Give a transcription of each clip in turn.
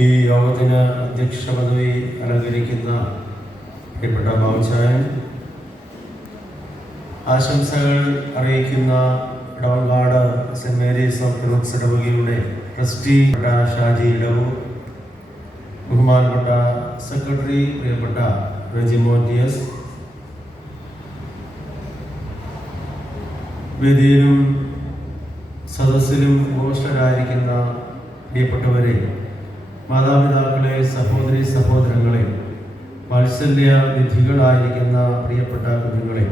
ഈ യോഗത്തിന് അധ്യക്ഷ പദവി അലങ്കരിക്കുന്ന പ്രിയപ്പെട്ട ബാബുച്ചായൻ, ആശംസകൾ അറിയിക്കുന്ന ഇടവങ്കാട് സെന്റ് മേരീസ് ഓർത്തഡോക്സ് ഇടവകയുടെ ട്രസ്റ്റി ഷാജി ഇടവു, ബഹുമാനപ്പെട്ട സെക്രട്ടറി പ്രിയപ്പെട്ട റെജിമോന്റിയസ്, വേദിയിലും സദസ്സിലും ഉപവിഷ്ടരായിരിക്കുന്ന പ്രിയപ്പെട്ടവരെ, മാതാപിതാക്കളെ, സഹോദരി സഹോദരങ്ങളെ, വാത്സല്യ നിധികളായിരിക്കുന്ന പ്രിയപ്പെട്ട കുഞ്ഞുങ്ങളെ,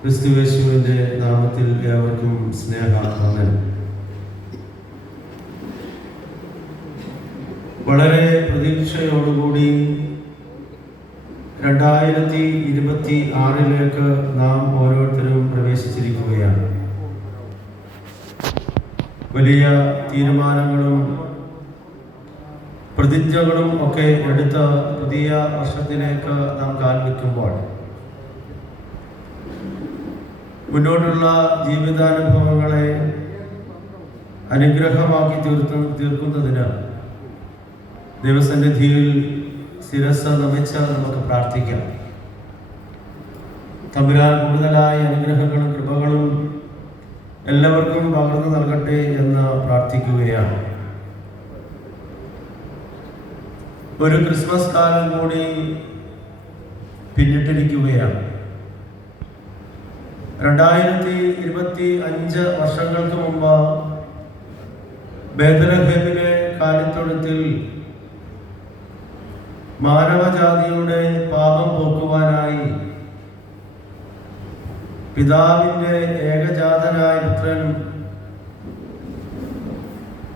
ക്രിസ്തുയേശുവിൻ്റെ നാമത്തിൽ ഏവർക്കും സ്നേഹവന്ദനം. വളരെ പ്രതീക്ഷയോടുകൂടി 2026 നാം ഓരോരുത്തരും പ്രവേശിച്ചിരിക്കുകയാണ്. വലിയ തീരുമാനങ്ങളും പ്രതിജ്ഞകളും ഒക്കെ എടുത്ത പുതിയ വർഷത്തിലേക്ക് നാം കാൽവെക്കുമ്പോൾ മുന്നോട്ടുള്ള ജീവിതാനുഭവങ്ങളെ അനുഗ്രഹമാക്കി തീർക്കുന്നതിന് ദൈവസന്നിധിയിൽ ശിരസ്സ് നമിച്ച് നമുക്ക് പ്രാർത്ഥിക്കാം. തമ്പുരാൻ കൂടുതലായ അനുഗ്രഹങ്ങളും കൃപകളും എല്ലാവർക്കും പകർന്നു നൽകട്ടെ എന്ന് പ്രാർത്ഥിക്കുകയാണ്. ഒരു ക്രിസ്മസ് കാലം കൂടി പിന്നിട്ടിരിക്കുകയാണ്. 2025 വർഷങ്ങൾക്ക് മുമ്പ് ബേത്ലഹേമിലെ കാലിത്തൊഴുത്തിൽ മാനവജാതിയുടെ പാപം പോക്കുവാനായി പിതാവിൻ്റെ ഏകജാതനായ പുത്രൻ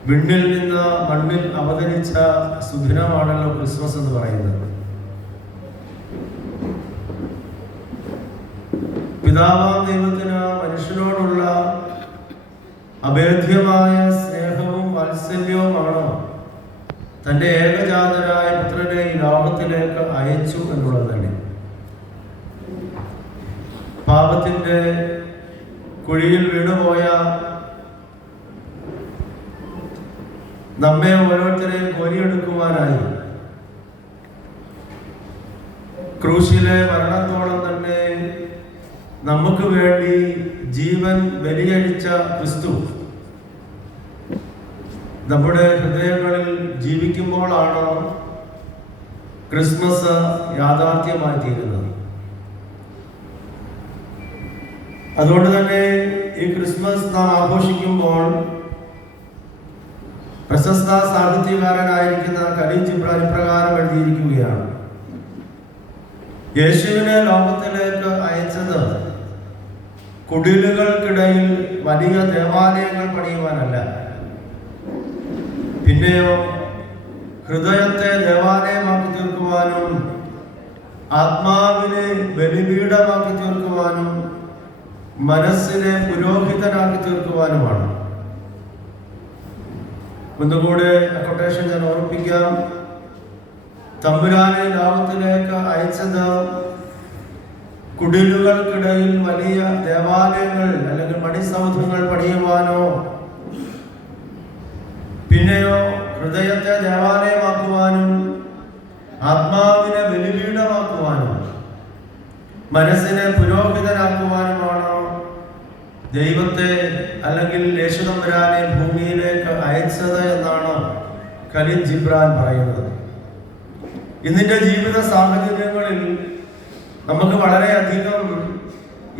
വിണ്ണിൽ നിന്ന് മണ്ണിൽ അവതരിച്ച സുദിനമാണല്ലോ ക്രിസ്മസ് എന്ന് പറയുന്നത്. പിതാവാം ദൈവത്തിന് മനുഷ്യനോടുള്ള അഭേദ്യമായ സ്നേഹവും വാത്സല്യവുമാണ് തൻ്റെ ഏകജാതനായ പുത്രനെ ഈ ലോകത്തിലേക്ക് അയച്ചു എന്നുള്ളത് തന്നെ. പാപത്തിൻ്റെ കുഴിയിൽ വീണുപോയ നമ്മെ ഓരോരുത്തരെയും കോരിയെടുക്കുവാനായി ക്രൂശിലെ മരണത്തോളം തന്നെ നമുക്ക് വേണ്ടി ജീവൻ ബലിയഴിച്ച ക്രിസ്തു നമ്മുടെ ഹൃദയങ്ങളിൽ ജീവിക്കുമ്പോഴാണ് ക്രിസ്മസ് യാഥാർത്ഥ്യമായി തീരുന്നത്. അതുകൊണ്ട് തന്നെ ഈ ക്രിസ്മസ് നാം ആഘോഷിക്കുമ്പോൾ പ്രശസ്ത സാഹിത്യകാരനായിരിക്കുന്ന ഖലീൽ ജിബ്രാൻ ഇപ്രകാരം എഴുതിയിരിക്കുകയാണ്: യേശുവിനെ ലോകത്തിലേക്ക് അയച്ചത് കുടിലുകൾക്കിടയിൽ വലിയ ദേവാലയങ്ങൾ പണിയുവാനല്ല, പിന്നെയോ ഹൃദയത്തെ ദേവാലയമാക്കി തീർക്കുവാനും ആത്മാവിനെ ബലിപീഠമാക്കി തീർക്കുവാനും മനസ്സിനെ പുരോഹിതനാക്കി തീർക്കുവാനുമാണ്. ഒന്നുകൂടെ കൊട്ടേഷൻ ഞാൻ ഓർമ്മിപ്പിക്കാം. തമ്പുരാനെ ലോകത്തിലേക്ക് അയച്ചത് കുടിലുകൾക്കിടയിൽ വലിയ ദേവാലയങ്ങൾ അല്ലെങ്കിൽ മണിസൗധങ്ങൾ പണിയുവാനോ, പിന്നെയോ ഹൃദയത്തെ ദേവാലയമാക്കുവാനും ആത്മാവിനെ ബലിപീഠമാക്കുവാനും മനസ്സിനെ പുരോഹിതനാക്കുവാനുമാണ് ദൈവത്തെ അല്ലെങ്കിൽ യേശുതമ്പുരാനെ ഭൂമിയിലേക്ക് അയച്ചത് എന്നാണ് ഖലീൽ ജിബ്രാൻ പറയുന്നത്. ഇന്നിൻ്റെ ജീവിത സാഹചര്യങ്ങളിൽ നമുക്ക് വളരെയധികം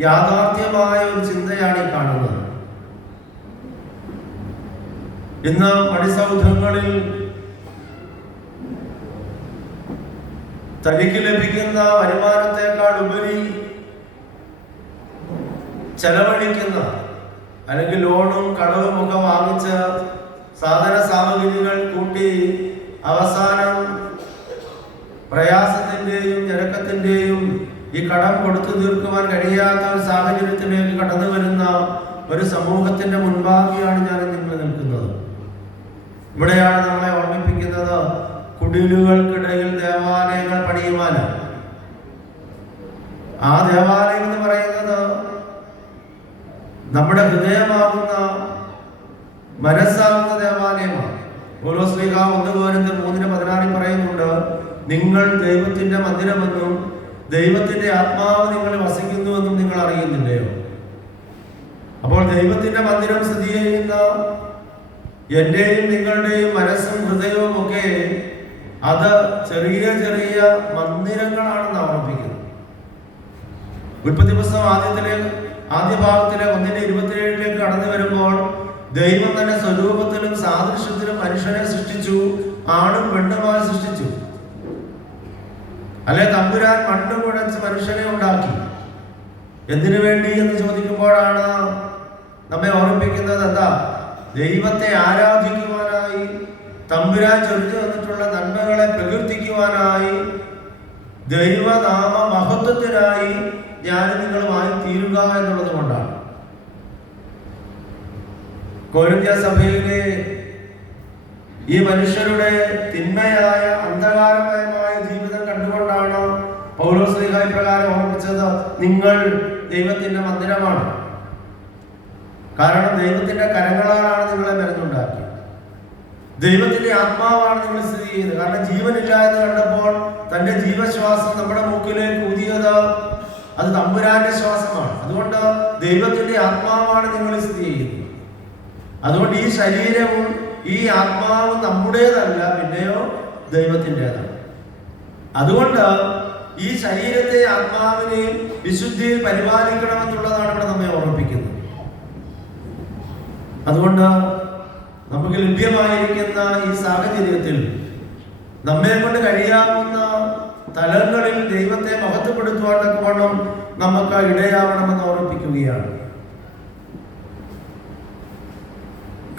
യാഥാർത്ഥ്യമായ ഒരു ചിന്തയാണ് ഈ കാണുന്നത്. ഇന്ന് മണിസൗധങ്ങളിൽ തനിക്ക് ലഭിക്കുന്ന വരുമാനത്തെക്കാൾ ഉപരി ചെലവഴിക്കുന്ന അല്ലെങ്കിൽ ലോണും കടവും ഒക്കെ വാങ്ങിച്ച് സാധന സാമഗ്രികൾ കൂട്ടി അവസാനം പ്രയാസത്തിൻ്റെയും ഞരക്കത്തിൻ്റെയും ഈ കടം കൊടുത്തു തീർക്കുവാൻ കഴിയാത്ത ഒരു സാഹചര്യത്തിലേക്ക് കടന്നു വരുന്ന ഒരു സമൂഹത്തിൻ്റെ മുൻപാകെയാണ് ഞാൻ നിങ്ങൾ നിൽക്കുന്നത്. ഇവിടെയാണ് നമ്മളെ ഓർമ്മിപ്പിക്കുന്നത് കുടിലുകൾക്കിടയിൽ ദേവാലയങ്ങൾ പണിയുവാനാണ്. ആ ദേവാലയം എന്ന് പറയുന്നത് നമ്മുടെ ഹൃദയമാകുന്ന മനസ്സാകുന്ന ദേവാലയമാണ്. പൗലോസ്ലീഹ 1 കൊരിന്ത്യർ 3:16 പറയുന്നുണ്ട്, നിങ്ങൾ ദൈവത്തിന്റെ മന്ദിരമെന്നും ദൈവത്തിന്റെ ആത്മാവ് നിങ്ങളിൽ വസിക്കുന്നുവെന്നും നിങ്ങൾ അറിയുന്നില്ലയോ? അപ്പോൾ ദൈവത്തിന്റെ മന്ദിരം സ്ഥിതി ചെയ്യുന്ന എന്റെയും നിങ്ങളുടെയും മനസ്സും ഹൃദയവും ഒക്കെ അത് ചെറിയ ചെറിയ മന്ദിരങ്ങളാണെന്ന് ഓർമ്മിപ്പിക്കുന്നു. ഉൽപ്പത്തി പുസ്തകം ആദ്യ ഭാഗത്തിലെ 1:27 കടന്നു വരുമ്പോൾ ദൈവം തന്നെ സ്വരൂപത്തിലും സാദൃശ്യത്തിലും മനുഷ്യനെ സൃഷ്ടിച്ചു, ആണും പെണ്ണുമായി സൃഷ്ടിച്ചു. അല്ലെ, തമ്പുരാൻ മണ്ണ് കുഴച്ച് മനുഷ്യനെ ഉണ്ടാക്കി. എന്തിനു വേണ്ടി എന്ന് ചോദിക്കുമ്പോഴാണ് നമ്മെ ഓർമ്മിപ്പിക്കുന്നത് എന്താ? ദൈവത്തെ ആരാധിക്കുവാനായി, തമ്പുരാൻ ചൊരിഞ്ഞു വന്നിട്ടുള്ള നന്മകളെ പ്രകീർത്തിക്കുവാനായി, ദൈവനാമ മഹത്വത്തിനായി ഞാൻ നിങ്ങളുമായി തീരുക എന്നുള്ളത് കൊണ്ടാണ്. കൊരിന്ത്യ സഭയിലെ ഈ മനുഷ്യരുടെ തിന്മയായ അന്ധകാരമയമായ ജീവിതം കണ്ടുകൊണ്ടാണ് പൗലോസ്ലീഹ ഇപ്രകാരം ഓർമ്മിച്ചത്, നിങ്ങൾ ദൈവത്തിന്റെ മന്ദിരമാണ്. കാരണം ദൈവത്തിന്റെ കരങ്ങളാണ് നിങ്ങളെ മെനഞ്ഞുണ്ടാക്കിയത്. ദൈവത്തിന്റെ ആത്മാവാണ് നിങ്ങൾ സ്ഥിതി ചെയ്യുന്നത്. കാരണം ജീവനില്ല എന്ന് കണ്ടപ്പോൾ തന്റെ ജീവശ്വാസം നമ്മുടെ മൂക്കിലേക്ക് ഊതിയത് അത് തമ്പുരാന്റെ ശ്വാസമാണ്. അതുകൊണ്ട് ദൈവത്തിന്റെ ആത്മാവാണ് നിങ്ങൾ സ്ഥിതി ചെയ്യുന്നത്. അതുകൊണ്ട് ഈ ശരീരവും ഈ ആത്മാവും നമ്മുടേതല്ല, പിന്നെയോ ദൈവത്തിൻ്റെതാണ്. അതുകൊണ്ട് ഈ ശരീരത്തെ ആത്മാവിനെയും വിശുദ്ധിയിൽ പരിപാലിക്കണമെന്നുള്ളതാണ് ഇവിടെ നമ്മെ ഓർമ്മിപ്പിക്കുന്നത്. അതുകൊണ്ട് നമുക്ക് ലഭ്യമായിരിക്കുന്ന ഈ സാഹചര്യത്തിൽ നമ്മെ കൊണ്ട് കഴിയാവുന്ന തലങ്ങളിൽ ദൈവത്തെ മഹത്വപ്പെടുത്തുവാനൊക്കെ വേണം നമുക്ക് ഇടയാവണമെന്ന് ഓർമ്മിപ്പിക്കുകയാണ്.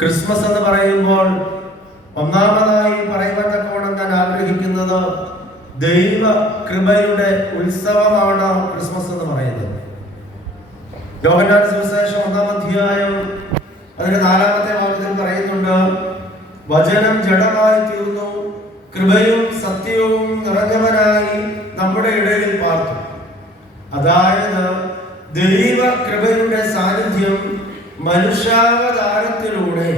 ക്രിസ്മസ് എന്ന് പറയുമ്പോൾ ഒന്നാമതായി പറയുവാൻ തക്കവണ്ണം ഞാൻ ആഗ്രഹിക്കുന്നത് ദൈവ കൃപയുടെ ഉത്സവമാണ് ക്രിസ്മസ് എന്ന് പറയുന്നത്. യോഹന്നാൻ സുവിശേഷം 1-ാം അധ്യായം അതിന്റെ 4-ാമത്തെ വാക്യത്തിൽ പറയുന്നുണ്ട്, വചനം ജഡമായി തീർന്നു, കൃപയും സത്യവും നിറഞ്ഞവനായി നമ്മുടെ ഇടയിൽ പാർത്തു. അതായത് ദൈവ കൃപയുടെ സാന്നിധ്യം മനുഷ്യാവതാരത്തിലൂടെ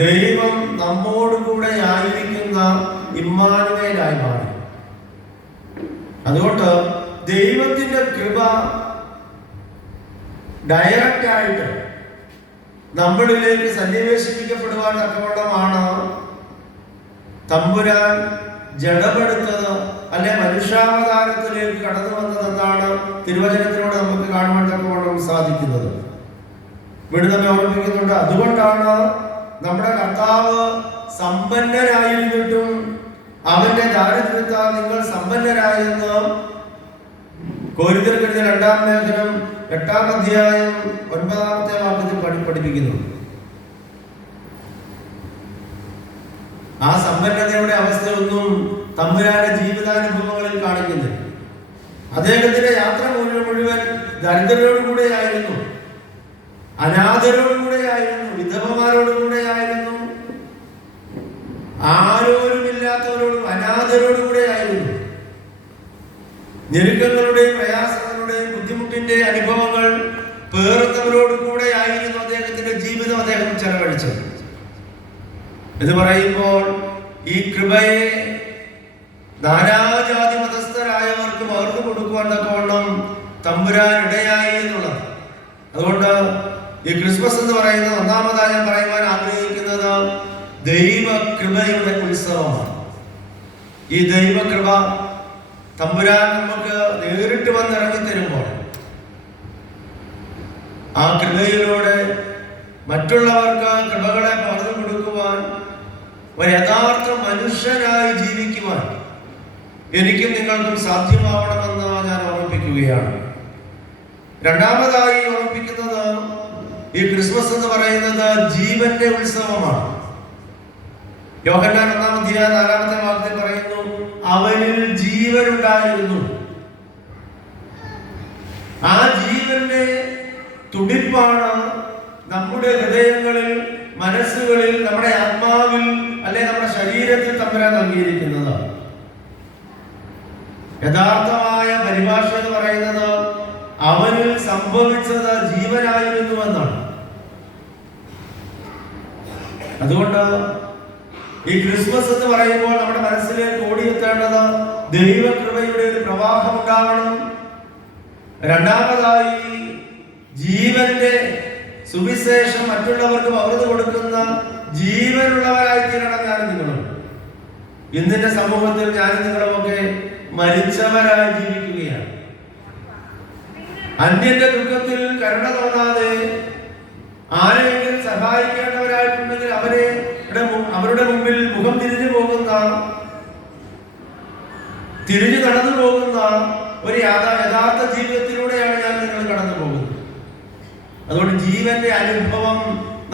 ദൈവം നമ്മോടുകൂടെ ആയിരിക്കുന്ന ഇമ്മാനുവേലായി മാറി. അതുകൊണ്ട് ദൈവത്തിന്റെ കൃപ ഡയറക്റ്റ് ആയിട്ട് നമ്മളിലേക്ക് സന്നിവേശിപ്പിക്കപ്പെടുവാൻ തക്കവണ്ണമാണ് തമ്പുരാൻ ജഡമെടുത്തത്, അല്ലെ മനുഷ്യാവതാരത്തിലേക്ക് കടന്നു വന്നതെന്നാണ് തിരുവചനത്തിലൂടെ നമുക്ക് കാണുവാൻ തക്കവണ്ണം സാധിക്കുന്നത്. വീണ്ടും നമ്മെ ഓർമ്മിപ്പിക്കുന്നുണ്ട്, അതുകൊണ്ടാണ് നമ്മുടെ കർത്താവ് സമ്പന്നരായിരുന്നിട്ടും അവന്റെ ദാരിദ്ര്യത്താൽ നിങ്ങൾ സമ്പന്നരായെന്ന് കൊരിന്ത്യർക്ക് എഴുതിയ 2-ാം ലേഖനം 8-ാം അധ്യായം 9-ാമത്തെ വാക്യത്തിൽ പഠിപ്പിക്കുന്നു. ആ സമ്പന്നതയുടെ അവസ്ഥയൊന്നും തമ്പുരാന്റെ ജീവിതാനുഭവങ്ങളിൽ കാണിക്കുന്നില്ല. അദ്ദേഹത്തിന്റെ യാത്ര മുഴുവൻ ദരിദ്രരോടുകൂടെയായിരുന്നു, അനാഥരോടുകൂടെയായിരുന്നു, വിധവമാരോടുകൂടെയായിരുന്നു, ആരോരുമില്ലാത്തവരോടും അനാഥരോടുകൂടെയായിരുന്നു. ഞെരുക്കങ്ങളുടെയും പ്രയാസങ്ങളുടെയും ബുദ്ധിമുട്ടിന്റെ അനുഭവങ്ങൾ പേറുന്നവരോടുകൂടെ ആയിരുന്നു അദ്ദേഹത്തിന്റെ ജീവിതം അദ്ദേഹം ചെലവഴിച്ചത്. ഇത് പറയുമ്പോൾ ഈ കൃപയെ നാനാജാതി മതസ്ഥരായവർക്ക് പകർന്നു കൊടുക്കുവാൻ തക്കവണ്ണം തമ്പുരാൻ ഇടയായി എന്നുള്ളത്. അതുകൊണ്ട് ഈ ക്രിസ്മസ് എന്ന് പറയുന്നത് ഒന്നാമതായി ഞാൻ പറയുവാൻ ആഗ്രഹിക്കുന്നത് ദൈവ കൃപയുടെ ഉത്സവമാണ്. ഈ ദൈവകൃപ തമ്പുരാൻ നമുക്ക് നേരിട്ട് വന്നിറങ്ങി തരുമ്പോൾ ആ കൃപയിലൂടെ മറ്റുള്ളവർക്ക് കൃപകളെ പകർന്നു കൊടുക്കുവാൻ, ഒരു യഥാർത്ഥ മനുഷ്യനായി ജീവിക്കുവാൻ എനിക്കും നിങ്ങൾക്കും സാധ്യമാവണമെന്ന് ഞാൻ ഓർമ്മിപ്പിക്കുകയാണ്. രണ്ടാമതായി ഓർമ്മിപ്പിക്കുന്നത് ഈ ക്രിസ്മസ് എന്ന് പറയുന്നത് ജീവന്റെ ഉത്സവമാണ്. യോഹന്നാൻ 1-ാം അധ്യായം 4-ാമത്തെ വാക്യത്തിൽ പറയുന്നു, അവനിൽ ജീവൻ ഉണ്ടായിരുന്നു. ആ ജീവന്റെ തുടിപ്പാണ് നമ്മുടെ ഹൃദയങ്ങളിൽ, മനസ്സുകളിൽ, നമ്മുടെ ആത്മാവിൽ, അല്ലെ നമ്മുടെ ശരീരത്തിൽ തമ്പുരാൻ നൽകിയിരിക്കുന്നത്. യഥാർത്ഥമായ പരിഭാഷ എന്ന് പറയുന്നത് അവനിൽ സംഭവിച്ചത് ജീവനായിരുന്നു എന്നാണ്. അതുകൊണ്ട് ഈ ക്രിസ്മസ് എന്ന് പറയുമ്പോൾ നമ്മുടെ മനസ്സിലേക്ക് ഓടിയെത്തേണ്ടത് ദൈവകൃപയുടെ ഒരു പ്രവാഹം ഉണ്ടാവണം. രണ്ടാമതായി ജീവന്റെ സുവിശേഷം മറ്റുള്ളവർക്ക് പകർന്നു കൊടുക്കുന്ന ജീവനുള്ളവരായി തീരണം ഞാനും നിങ്ങളും. ഇന്നിന്റെ സമൂഹത്തിൽ ഞാനും നിങ്ങളുമൊക്കെ മരിച്ചവരായി ജീവിക്കുകയാണ്. അന്യന്റെ ദുഃഖത്തിൽ കരുണ തോന്നാതെ ആരെയെങ്കിലും സഹായിക്കേണ്ടവരായിട്ടുണ്ടെങ്കിൽ അവരുടെ മുമ്പിൽ മുഖം തിരിഞ്ഞു കടന്നു പോകുന്ന ഒരു യഥാർത്ഥ ജീവിതത്തിലൂടെയാണ് ഞാൻ നിങ്ങൾ കടന്നു പോകുന്നത്. അതുകൊണ്ട് ജീവന്റെ അനുഭവം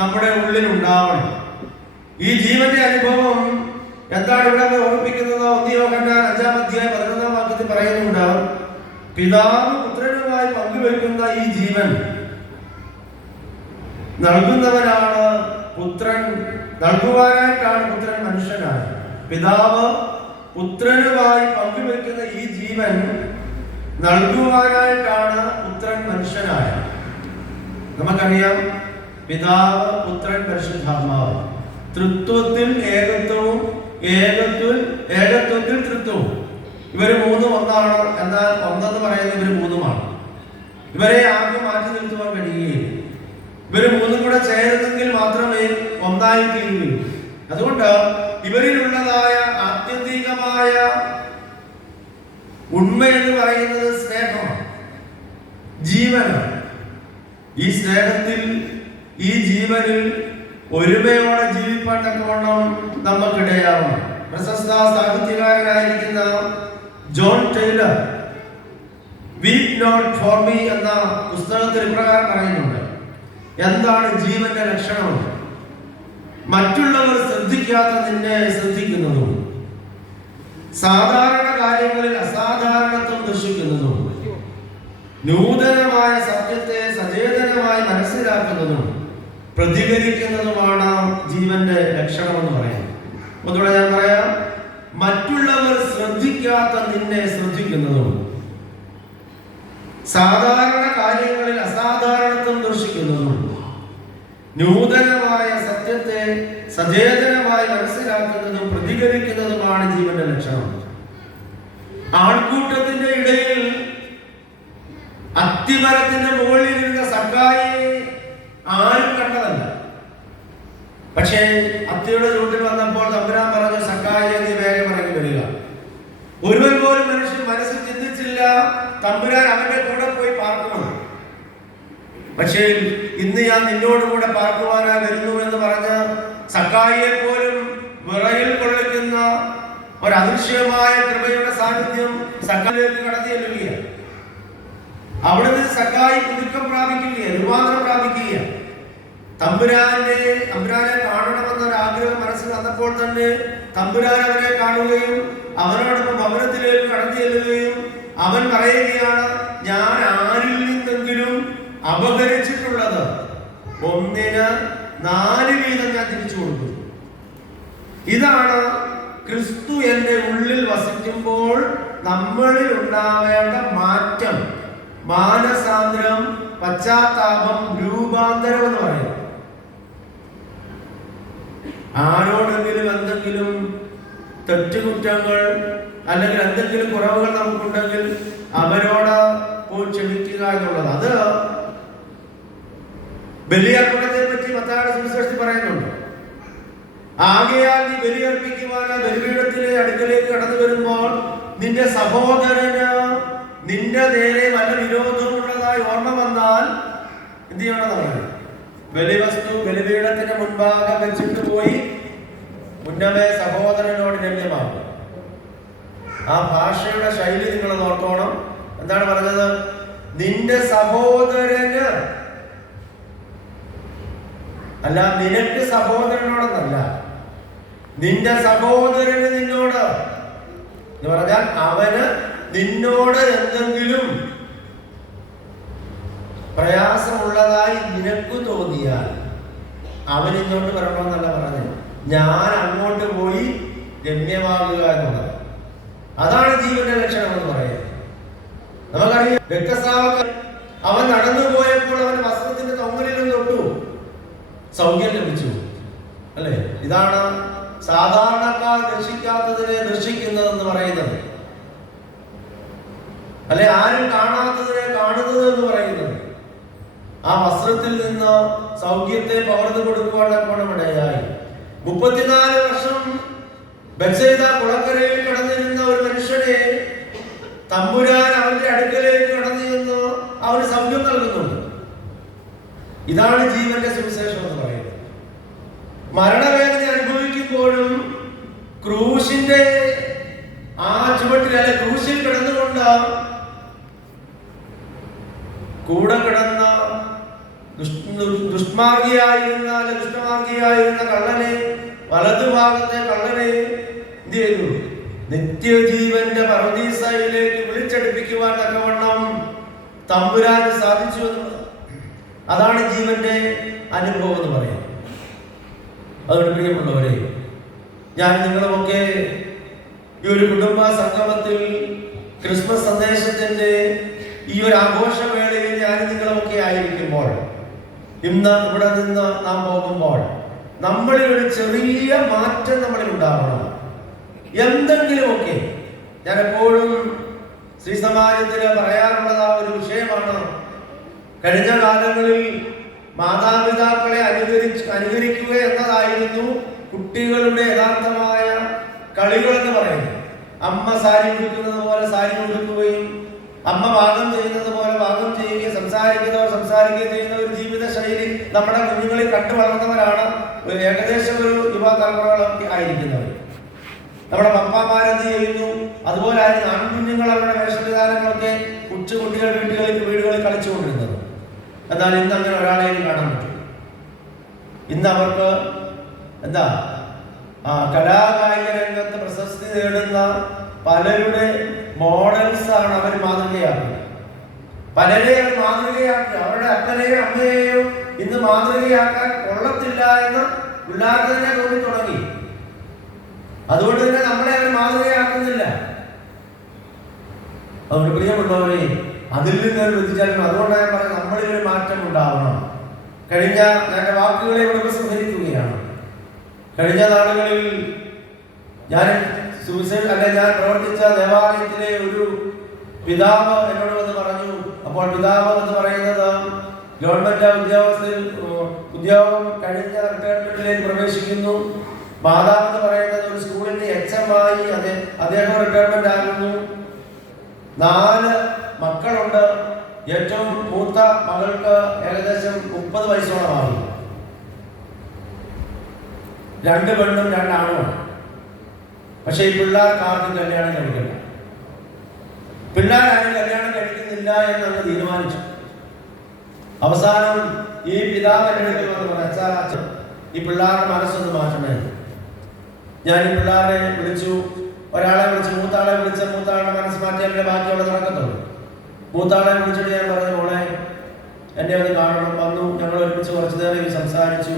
നമ്മുടെ ഉള്ളിൽ ഉണ്ടാവണം. ഈ ജീവന്റെ അനുഭവം എന്താണ് ഇവിടെ ഓർമ്മിപ്പിക്കുന്നത്? 1 യോഹന്നാൻ 5:11 പറയുന്നുണ്ട്, പിതാവ് പുത്രനുമായി പങ്കുവെക്കുന്ന ഈ ജീവൻ നൽകുന്നവനാണ് പുത്രൻ, നൽകുവാനായിട്ടാണ് പുത്രൻ മനുഷ്യനായത്. പിതാവ് പുത്രനുമായി പങ്കുവെക്കുന്ന ഈ ജീവൻ നൽകുവാനായിട്ടാണ് പുത്രൻ മനുഷ്യനായത്. നമുക്കറിയാം, പിതാവ് പുത്രൻ പരിശുദ്ധാത്മാവ്, തൃത്വത്തിൽ ഏകത്വവും ഏകത്വത്തിൽ തൃത്വവും. ഇവര് മൂന്നും ഒന്നാണ്, എന്നാൽ ഒന്നെന്ന് പറയുന്നത് ഇവര് മൂന്നുമാണ്. ഇവരെ ആർക്കും മാറ്റി നിർത്തുവാൻ കഴിയുകയില്ല. ഇവര് മൂന്നും കൂടെ ചേരുന്നെങ്കിൽ മാത്രമേ ഒന്നായി തീരുകയുള്ളൂ. അതുകൊണ്ട് ഇവരിലുള്ളതായ ആത്യന്തികമായ ഉണ്മ എന്ന് പറയുന്നത് സ്നേഹമാണ്, ജീവനാണ്. ഈ സ്നേഹത്തിൽ, ഈ ജീവനിൽ ഒരുമയോടെ ജീവിപ്പാൻ തക്കവണ്ണം നമുക്കിടയാവണം. പ്രശസ്ത സാഹിത്യകാരനായിരിക്കുന്ന John Tyler weep not for me എന്ന പുസ്തകത്തിൽ ഇപ്രകാരം പറയുന്നുണ്ട്, എന്താണ് ജീവന്റെ ലക്ഷണം? മറ്റുള്ളവർ ശ്രദ്ധിക്കാത്ത നിന്നെ ശ്രദ്ധിക്കുന്നതും, സാധാരണ കാര്യങ്ങളിൽ അസാധാരണത്വം ദർശിക്കുന്നതും, നൂതനമായ സത്യത്തെ സചേതനമായി മനസ്സിലാക്കുന്നതും പ്രതികരിക്കുന്നതുമാണ് ജീവന്റെ ലക്ഷണം എന്ന് പറയുന്നത്. ഒന്നുകൂടെ ഞാൻ പറയാം, മറ്റുള്ളവർ ശ്രദ്ധിക്കാത്ത നിന്നെ ശ്രദ്ധിക്കുന്നതും, സാധാരണ കാര്യങ്ങളിൽ അസാധാരണത്വം ദർശിക്കുന്നതും, നൂതനമായ സത്യത്തെ സചേതനമായി മനസ്സിലാക്കുന്നതും പ്രതികരിക്കുന്നതുമാണ് ജീവന്റെ ലക്ഷണം. ആൾക്കൂട്ടത്തിന്റെ ഇടയിൽ അത്തിമരത്തിന്റെ മുകളിലിരുന്ന സക്കായിയെ ആരും കണ്ടതല്ല. പക്ഷേ അത്തിയുടെ ചൂട്ടിൽ വന്നപ്പോൾ തമ്പുരാൻ പറഞ്ഞു, സക്കായിയെ നീ വേഗം ഇറങ്ങി വരിക. ഒരുവൻ പോലും മനുഷ്യൻ മനസ്സിൽ ചിന്തിച്ചില്ല തമ്പുരാൻ അവന്റെ കൂടെ പോയി പാർക്കണം. പക്ഷേ ഇന്ന് ഞാൻ നിന്നോടുകൂടെ പാർക്കുവാനായി വരുന്നു എന്ന് പറഞ്ഞ് സക്കായിയെ പോലും വിറയിൽ കൊള്ളിക്കുന്ന ഒരു അദൃശ്യമായ കൃപയുടെ സാന്നിധ്യം സക്കായിലേക്ക് കടത്തി ചെല്ലുകയാണ്. അവിടുന്ന് സക്കായി പുതുക്കം പ്രാപിക്കുകയാണ്, രൂപാന്തരം പ്രാപിക്കുകയാണ്. തമ്പുരാനെ കാണണമെന്ന ഒരു ആഗ്രഹം മനസ്സിൽ വന്നപ്പോൾ തന്നെ തമ്പുരാൻ അവനെ കാണുകയും അവനോടൊപ്പം ഭവനത്തിലേക്ക് കടന്നു ചെല്ലുകയും അവൻ പറയുകയാണ്, ഞാൻ ആരിൽ നിന്നെങ്കിലും അപഹരിച്ചിട്ടുള്ളത് 1 4 വീതം ഞാൻ തിരിച്ചു കൊടുക്കുന്നു. ഇതാണ് ക്രിസ്തു എന്റെ ഉള്ളിൽ വസിക്കുമ്പോൾ നമ്മളിൽ ഉണ്ടാവേണ്ട മാറ്റം, മാനസാന്തരം, പശ്ചാത്താപം, രൂപാന്തരം എന്ന് പറയുന്നത്. ആരോടെങ്കിലും എന്തെങ്കിലും തെറ്റുകുറ്റങ്ങൾ അല്ലെങ്കിൽ എന്തെങ്കിലും കുറവുകൾ നമുക്കുണ്ടെങ്കിൽ അവരോട് പോയി ക്ഷമിക്കുക എന്നുള്ളത്. അത് ബലിയർപ്പണത്തെ പറ്റി മത്തായിയുടെ സുവിശേഷത്തിൽ പറയുന്നുണ്ട്. ആകയാൽ നീ ബലിയർപ്പിക്കുവാൻ ബലിപീഠത്തിലെ അടുക്കലേക്ക് കടന്നു വരുമ്പോൾ നിന്റെ സഹോദരന് നിന്റെ നേരെ വല്ല വിരോധമുള്ളതായി ഓർമ്മ വന്നാൽ എന്ത് ചെയ്യണമെന്ന് പറയുന്നത്? ബലിവസ്തു ബലിപീഠത്തിന് മുൻപാകെ വെച്ചിട്ട് പോയി മുന്നമേ സഹോദരനോട് രമ്യമാകും. ആ ഭാഷയുടെ ശൈലി നിങ്ങൾ നോക്കണം. എന്താണ് പറഞ്ഞത്? നിന്റെ സഹോദരന്, അല്ല നിനക്ക് സഹോദരനോടെന്നല്ല, നിന്റെ സഹോദരന് നിന്നോട് എന്ന് പറഞ്ഞാൽ അവന് നിന്നോട് എന്തെങ്കിലും പ്രയാസമുള്ളതായി നിനക്ക് തോന്നിയാൽ അവൻ ഇങ്ങോട്ട് വരണമെന്നല്ല പറഞ്ഞത്, ഞാൻ അങ്ങോട്ട് പോയി രമ്യമാകുക എന്നുള്ളത്. അതാണ് ജീവന്റെ ലക്ഷണം എന്ന് പറയുന്നത്. നമുക്കറിയാം, രക്തസ്രാവക്കാരൻ അവൻ നടന്നു പോയപ്പോൾ അവൻ വസ്ത്രത്തിന്റെ തൊങ്ങലിലും തൊട്ടു, സൗഖ്യം ലഭിച്ചു, അല്ലേ? ഇതാണ് സാധാരണക്കാർ ദർശിക്കാത്തതിനെ ദർശിക്കുന്നതെന്ന് പറയുന്നത്, അല്ലെ ആരും കാണാത്തതിനെ കാണുന്നത് എന്ന് പറയുന്നത്. ആ വസ്ത്രത്തിൽ നിന്ന് സൗഖ്യത്തെ പകർന്നു കൊടുക്കുവാൻ ഇടയായി. 34 വർഷം ബെത്സയിദ കുളക്കരയിൽ കിടന്നിരുന്ന ഒരു മനുഷ്യനെ തമ്പുരാൻ അവന്റെ അടുക്കലേക്ക് കടന്നു ചെന്ന് അവന് സൗഖ്യം നൽകുന്നുണ്ട്. ഇതാണ് ജീവന്റെ സുവിശേഷം എന്ന് പറയുന്നത്. മരണവേദന അനുഭവിക്കുമ്പോഴും ക്രൂശിന്റെ ആ ചുവട്ടിൽ, അല്ലെ ക്രൂശിൽ കിടന്നുകൊണ്ട് കൂടെ കിടന്ന ദുഷ്മാർഗിയായിരുന്ന കള്ളനെ, വലതുഭാഗത്തെ കള്ളനെ എന്ത് ചെയ്തു? നിത്യജീവന്റെ പറുദീസയിലേക്ക് വിളിച്ചടുപ്പിക്കുവാൻ തക്കവണ്ണം തമ്പുരാന് സാധിച്ചു എന്നുള്ളത്. അതാണ് ജീവന്റെ അനുഭവം എന്ന് പറയുന്നത്. അതുകൊണ്ട് പ്രിയമുള്ളവരെ, ഞാൻ നിങ്ങളുമൊക്കെ ഈ ഒരു കുടുംബ സംഗമത്തിൽ ക്രിസ്മസ് സന്ദേശത്തിന്റെ ഈ ഒരു ആഘോഷവേളയിൽ ഞാൻ നിങ്ങളുമൊക്കെ ആയിരിക്കുമ്പോൾ, ഇന്ന് ഇവിടെ നിന്ന് നാം പോകുമ്പോൾ നമ്മളിൽ ഒരു ചെറിയ മാറ്റം നമ്മളിൽ ഉണ്ടാവണം. എന്തെങ്കിലുമൊക്കെ ഞാൻ എപ്പോഴും ശ്രീ സമാജത്തിന് പറയാറുള്ളത് ആ ഒരു വിഷയമാണ്. കഴിഞ്ഞ കാലങ്ങളിൽ മാതാപിതാക്കളെ അനുകരിക്കുക എന്നതായിരുന്നു കുട്ടികളുടെ യഥാർത്ഥമായ കളികൾ എന്ന് പറയുന്നത്. അമ്മ സാരി ഉടുക്കുന്നത് പോലെ സാരി ഉടുക്കുകയും, അമ്മ പാകം ചെയ്യുന്നത് പോലെ പാകം ചെയ്യുകയും, സംസാരിക്കുന്നവർ സംസാരിക്കുകയും ചെയ്യുന്ന ഒരു ജീവിത ശൈലി നമ്മുടെ കുഞ്ഞുങ്ങളിൽ കണ്ടു വളർന്നവരാണ് ഏകദേശം ഒരു യുവതലമുറകളൊക്കെ ആയിരിക്കുന്നവർ. നമ്മുടെ പപ്പാമാരെന്ത് ചെയ്യുന്നു, അതുപോലെ ആയിരുന്നു ആൺകുഞ്ഞുങ്ങൾ അവരുടെ വേഷവിധാനങ്ങളൊക്കെ കൊച്ചുകുട്ടികൾ വീടുകളിൽ കളിച്ചുകൊണ്ടിരുന്നത്. എന്നാൽ ഇന്ന് അങ്ങനെ ഒരാളെയും കാണാൻ പറ്റും. ഇന്ന് അവർക്ക് എന്താ കലാകായിക രംഗത്ത് പ്രശസ്തി നേടുന്ന പലരുടെ മോഡൽസ് ആണ് അവർ മാതൃകയാക്കുന്നത്. പലരെ അവർ മാതൃകയാക്കി, അവരുടെ അപ്പനെയോ അമ്മയെയോ ഇന്ന് മാതൃകയാക്കാൻ കൊള്ളത്തില്ല എന്ന് പിള്ളേർക്ക് തന്നെ തോന്നി തുടങ്ങി. അതുകൊണ്ട് തന്നെ നമ്മളെ അവർ മാതൃകയാക്കുന്നില്ല. അതുകൊണ്ട് പ്രിയമുള്ളവരെ, അതിൽ നിന്നൊരു വ്യതിചലനം. അതുകൊണ്ടാണ് ഞാൻ പറഞ്ഞത്, നമ്മളിൽ ഒരു മാറ്റം ഉണ്ടാവണം. കഴിഞ്ഞ ഞാൻ വാക്കുകളെ ഇവിടെ ഉപസംഹരിക്കുകയാണ്. കഴിഞ്ഞ നാളുകളിൽ ഞാൻ പ്രവർത്തിച്ച ദേവാലയത്തിലെ ഒരു പിതാവ് എന്നോട് വന്ന് പറഞ്ഞു. അപ്പോൾ പിതാവ് എന്ന് പറയുന്നത് ഗവൺമെന്റ് ഉദ്യോഗം കഴിഞ്ഞ റിട്ടയർമെന്റിലേക്ക് പ്രവേശിക്കുന്നു. മാതാവ് എന്ന് പറയുന്നത് ഒരു സ്കൂളിന്റെ HM ആയി അദ്ദേഹം റിട്ടയർമെന്റ് ആകുന്നു. 4 മക്കളുണ്ട്. ഏറ്റവും മൂത്ത മകൾക്ക് ഏകദേശം 30 വയസ്സോളമായി. 2 പെണ്ണും 2 ആണുമാണ്. പക്ഷെ ഈ പിള്ളേർക്ക് ആർക്കും കല്യാണം കഴിക്കില്ല. പിള്ളേരാരും കല്യാണം കഴിക്കുന്നില്ല എന്നങ്ങ് തീരുമാനിച്ചു. അവസാനം ഈ പിതാവ് എൻ്റെ അടുത്ത് വന്ന് പറഞ്ഞു, അച്ഛൻ ഈ പിള്ളേരുടെ മനസ്സൊന്ന് മാറ്റണേ. ഞാൻ ഈ പിള്ളേരെ വിളിച്ചു. ഒരാളെ വിളിച്ചു, മൂത്താളെ വിളിച്ച മൂത്താളുടെ മനസ്സ് മാറ്റിയാലേ ബാക്കി അവിടെ നടക്കത്തുള്ളൂ. മൂത്താളെ വിളിച്ചിട്ട് ഞാൻ പറഞ്ഞു, മോളെ എന്നെ ഒന്ന് കാണണം. വന്നു. ഞങ്ങൾ ഒരുമിച്ച് കുറച്ചു നേരം സംസാരിച്ചു.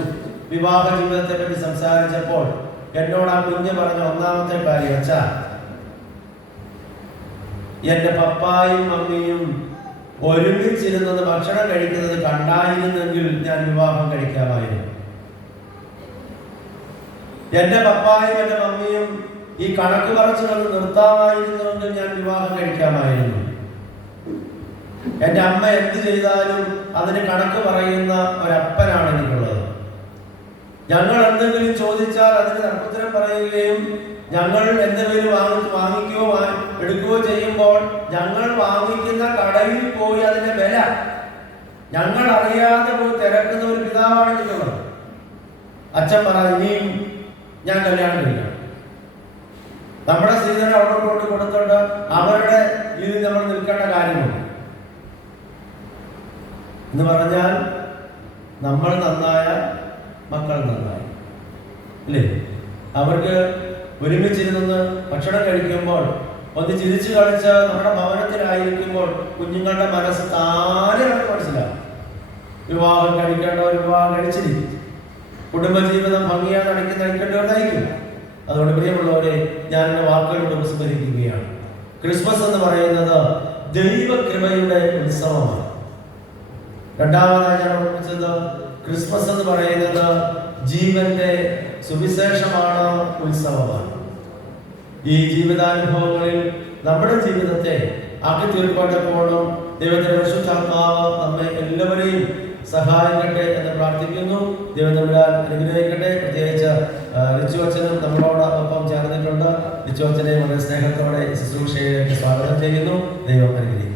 വിവാഹ ജീവിതത്തെ പറ്റി സംസാരിച്ചപ്പോൾ എന്നോട് ആ കുഞ്ഞ് പറഞ്ഞ ഒന്നാമത്തെ കാര്യം, അച്ഛാ, എന്റെ പപ്പായും മമ്മിയും ഒരുമിച്ചിരുന്നത് ഭക്ഷണം കഴിക്കുന്നത് കണ്ടായിരുന്നെങ്കിൽ ഞാൻ വിവാഹം കഴിക്കാമായിരുന്നു. എന്റെ പപ്പായും എന്റെ മമ്മിയും ഈ കണക്ക് പറച്ചുകൾ നിർത്താമായിരുന്നുവെങ്കിൽ ഞാൻ വിവാഹം കഴിക്കാമായിരുന്നു. എന്റെ അമ്മ എന്ത് ചെയ്താലും അതിന് കണക്ക് പറയുന്ന ഒരപ്പനാണ് എനിക്കുള്ളത്. ഞങ്ങൾ എന്തെങ്കിലും ചോദിച്ചാൽ അതിന് തർക്കുത്തരം പറയുകയും, ഞങ്ങൾ എന്തെങ്കിലും വാങ്ങിക്കുകയോ എടുക്കുകയോ ചെയ്യുമ്പോൾ ഞങ്ങൾ വാങ്ങിക്കുന്ന കടയിൽ പോയി അതിന്റെ വില ഞങ്ങൾ അറിയാതെ പോയി തിരക്കുന്ന ഒരു പിതാവാണ് എനിക്കുള്ളത്. അച്ഛൻ പറ, ഇനിയും ഞാൻ കല്യാണം കഴിക്കണം. നമ്മുടെ സ്ത്രീധനം അവിടെ കൊണ്ട് കൊടുത്തോണ്ട് അവരുടെ ഇതിൽ നമ്മൾ നിൽക്കേണ്ട കാര്യമുണ്ട് എന്ന് പറഞ്ഞാൽ, നമ്മൾ നന്നായ മക്കൾ നന്നായി അല്ലേ? അവർക്ക് ഒരുമിച്ചിരുന്ന് ഭക്ഷണം കഴിക്കുമ്പോൾ ഒന്ന് ചിരിച്ചു കളിച്ച് നമ്മുടെ ഭവനത്തിലായിരിക്കുമ്പോൾ കുഞ്ഞുങ്ങളുടെ മനസ്സ് താനെ അവർക്ക് മനസ്സിലാവും. വിവാഹം കഴിക്കേണ്ടവർ വിവാഹം കഴിച്ചിരിക്കും. കുടുംബജീവിതം ഭംഗിയായി നയിക്കേണ്ടവർ നയിക്കും. അതുകൊണ്ട് പ്രിയമുള്ളവരെ, ഞാൻ എൻ്റെ വാക്കുകളോട് ഉപസ്മരിക്കുകയാണ്. ക്രിസ്മസ് എന്ന് പറയുന്നത് ദൈവകൃപയുടെ ഉത്സവമാണ്. രണ്ടാമതായി ഞാൻ ഓർമ്മിച്ചത്, ക്രിസ്മസ് എന്ന് പറയുന്നത് ജീവന്റെ സുവിശേഷമാണ്, ഉത്സവമാണ്. ഈ ജീവിതാനുഭവങ്ങളിൽ നമ്മുടെ ജീവിതത്തെ ആക്കി തീർക്കേണ്ടപ്പോഴും ദൈവത്തിന്റെ പരിശുദ്ധാത്മാവ് നമ്മെ എല്ലാവരെയും സഹായിക്കട്ടെ എന്ന് പ്രാർത്ഥിക്കുന്നു. ദൈവം നമ്മളെ അനുഗ്രഹിക്കട്ടെ. പ്രത്യേകിച്ച് ലിച്ചുവച്ചനും നമ്മളോടൊപ്പം ചേർന്നിട്ടുണ്ട്. ലിച്ചുവച്ചനെ വളരെ സ്നേഹത്തോടെ ശുശ്രൂഷയിലേക്ക് സ്വാഗതം ചെയ്യുന്നു. ദൈവം അനുഗ്രഹിക്കും.